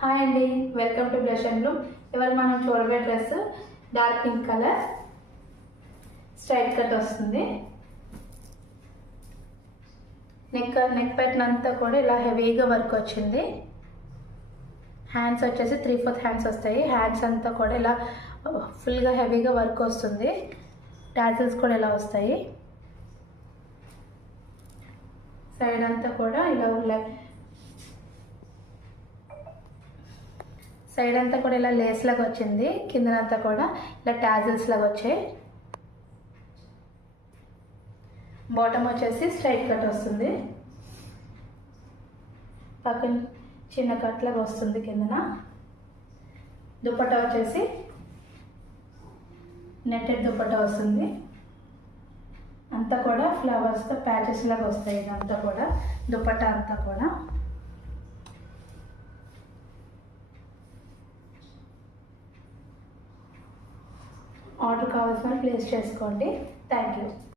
Hi అండి, welcome to blush and Bloom. ఇవాళ మనం చూడబోయే dress dark pink colour straight cut వస్తుంది. నెక్ పెట్టినంతా కూడా ఇలా హెవీగా వర్క్ వచ్చింది. హ్యాండ్స్ వచ్చేసి 3/4 హ్యాండ్స్ వస్తాయి. హ్యాండ్స్ అంతా కూడా ఇలా ఫుల్గా హెవీగా వర్క్ వస్తుంది. టాజిల్స్ కూడా ఇలా వస్తాయి. సైడ్ అంతా కూడా ఇలా లేస్ లాగా వచ్చింది. కిందనంతా కూడా ఇలా టాజిల్స్ లాగా వచ్చాయి. బాటమ్ వచ్చేసి స్ట్రైట్ కట్ వస్తుంది. పక్కన చిన్న కట్ లాగా వస్తుంది. కిందన దుపట్టా వచ్చేసి నెట్టెడ్ దుపట్టా వస్తుంది. అంతా కూడా ఫ్లవర్స్తో ప్యాచెస్ లాగా వస్తాయి. ఇదంతా కూడా దుపట్టా అంతా కూడా. ఆర్డర్ కావాల్సిన ప్లేస్ చేసుకోండి. Thank you.